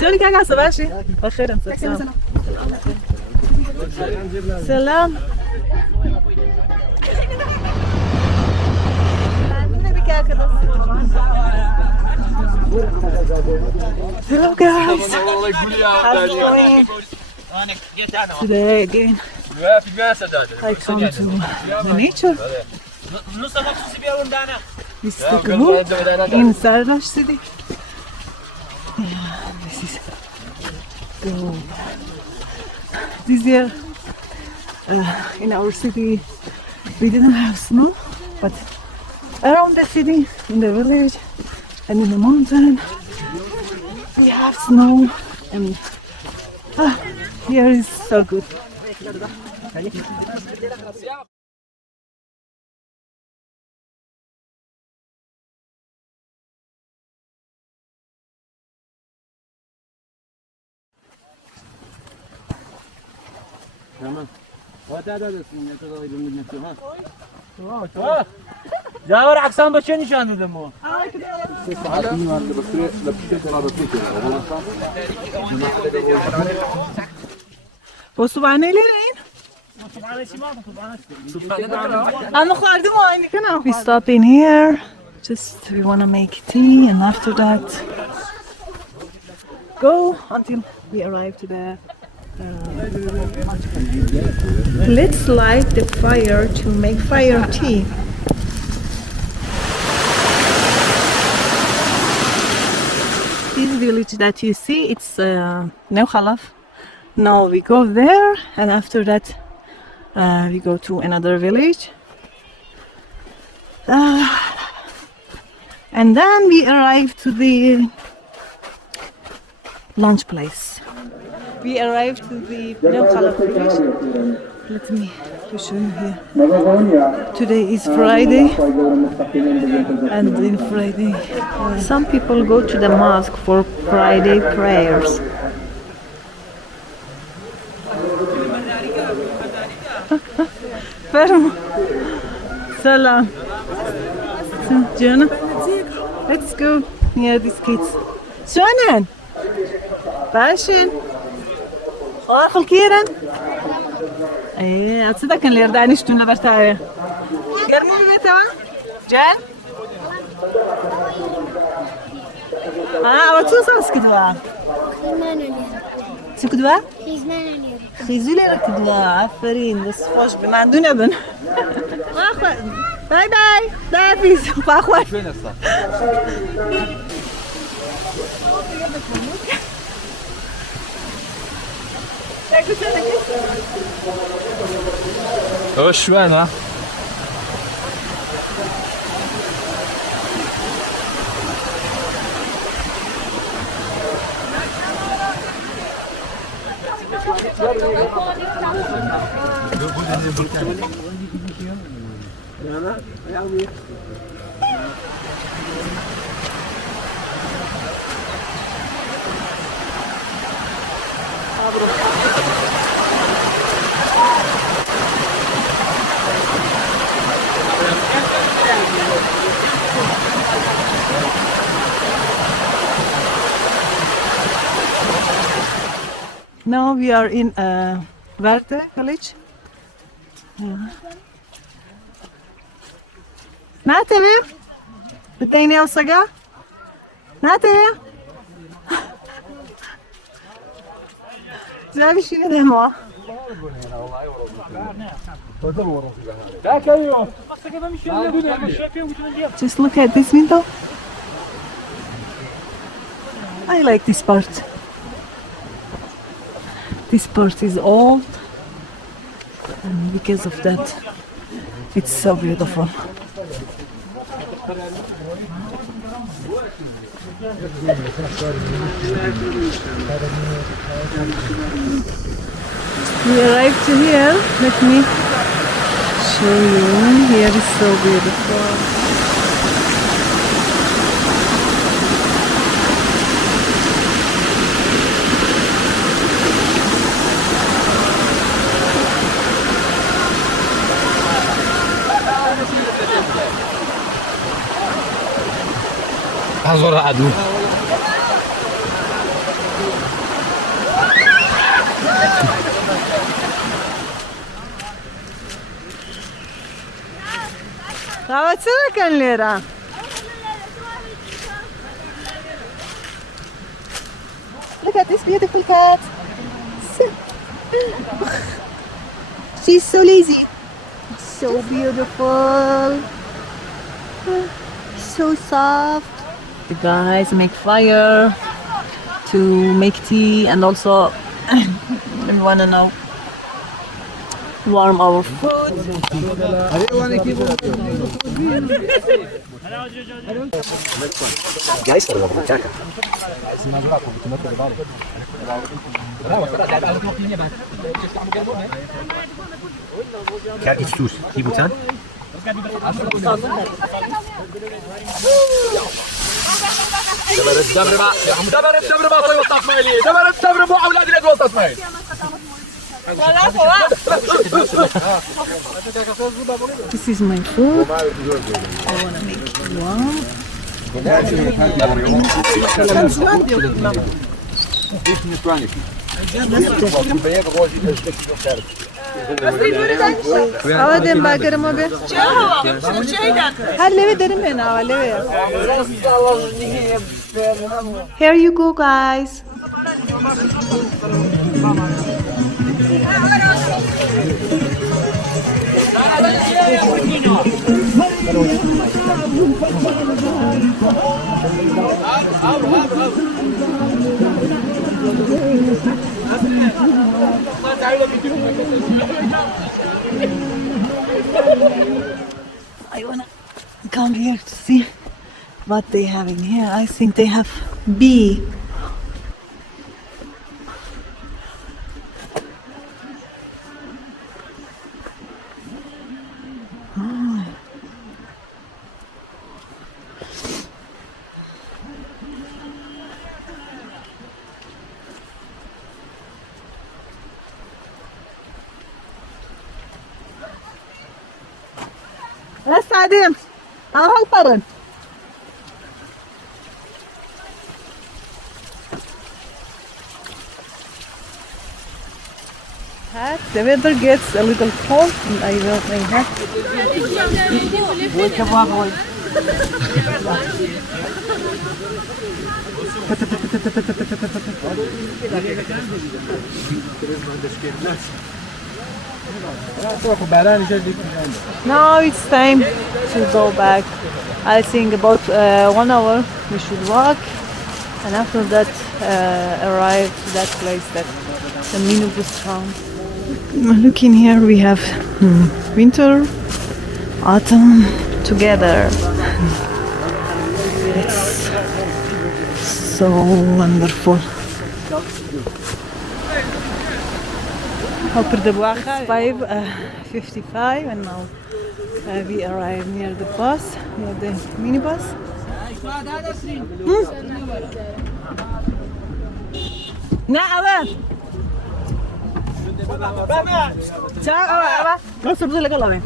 سوري كاكا صباشي بخير انت سلام Hello guys. How's it going? Today again I come to the nature. This is the Guru in Sardasht city. Yeah, this is gold. This year in our city we didn't have snow, but around the city, in the village and in the mountain we have snow, and here is so good. تمام وتعداد اسمه تغير من النفس ها جاور عكسان بچه نشان دادم ما وصبعنا لين أنا خاردم وعيني كنا. We stop in here, just we wanna make tea, and after that go until we arrive to the let's light the fire to make fire tea. This village that you see, it's New Khalaf. Now we go there, and after that we go to another village, and then we arrive to the lunch place. We arrived to the New Khalaf village. Let me show you here. Today is Friday, and in Friday some people go to the mosque for Friday prayers. Fermo. Salam. Jana. Let's go near these kids. Swanan. Bashin. آخر كيران ايه اتصدق كان اللي يردعني شتون لبرتاعي قرمي ببيتها جان وتصوص كدوا شو كدوا؟ خيزولي ركدوا عفرين بس فوش بما عندنا بن باي باي دافيز باخوان وش وين Now we are in Verte village. ناتمي بتيني وصقا ناتمي زابي شي ندهموا Just look at this window. I like this part. This part is old, and because of that it's so beautiful. We arrived here. Let me show you. Here is so beautiful. Azora adu. Qabatsana kanlera. Look at this beautiful cat. She's so lazy. So beautiful. So soft. The guys make fire to make tea and also we wanna know warm our food. Kijk iets toes. Hier moet aan. This is my food. I wanna make it warm. Havadan bakarım abi. Halleve derim ben halleve. Here you go guys. I wanna come here to see what they have in here. I think they have bee. Let's add in. I'll help her. The weather gets a little cold and I will bring her. Now it's time to go back. I think about 1 hour we should walk and after that arrive to that place that the minibus found. Look in here, we have winter, autumn together. It's so wonderful. It's 5:55 and now we arrive near the bus, near the minibus. نعم تعال أبا نصب زي اللي قلبين